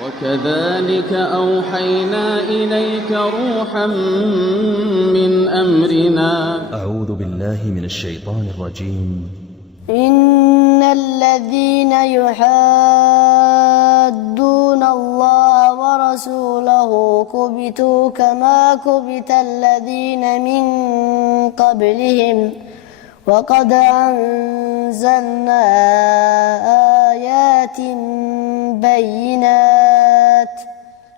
وكذلك أوحينا إليك روحا من أمرنا. أعوذ بالله من الشيطان الرجيم. إن الذين يحادون الله ورسوله كبتوا كما كبت الذين من قبلهم وقد أنزلنا آيات بينات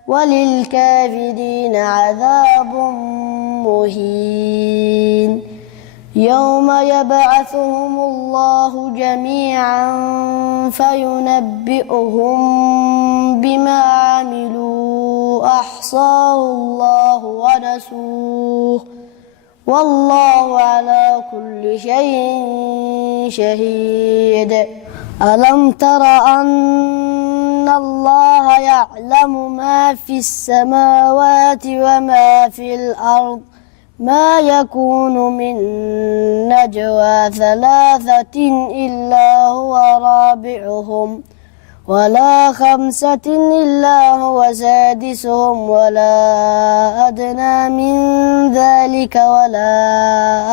وللكافرين عذاب مهين. يوم يبعثهم الله جميعا فينبئهم بما عملوا أحصاه الله ونسوه والله على كل شيء شهيد. ألم تر أن الله يعلم ما في السماوات وما في الأرض ما يكون من نجوى ثلاثة إلا هو رابعهم ولا خمسة إلا هو سادسهم ولا أدنى من ذلك ولا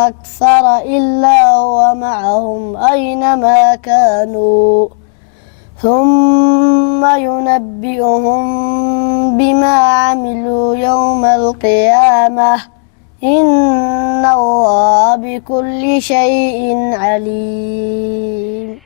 أكثر إلا هو معهم أينما كانوا ثم ينبئهم بما عملوا يوم القيامة إن الله بكل شيء عليم.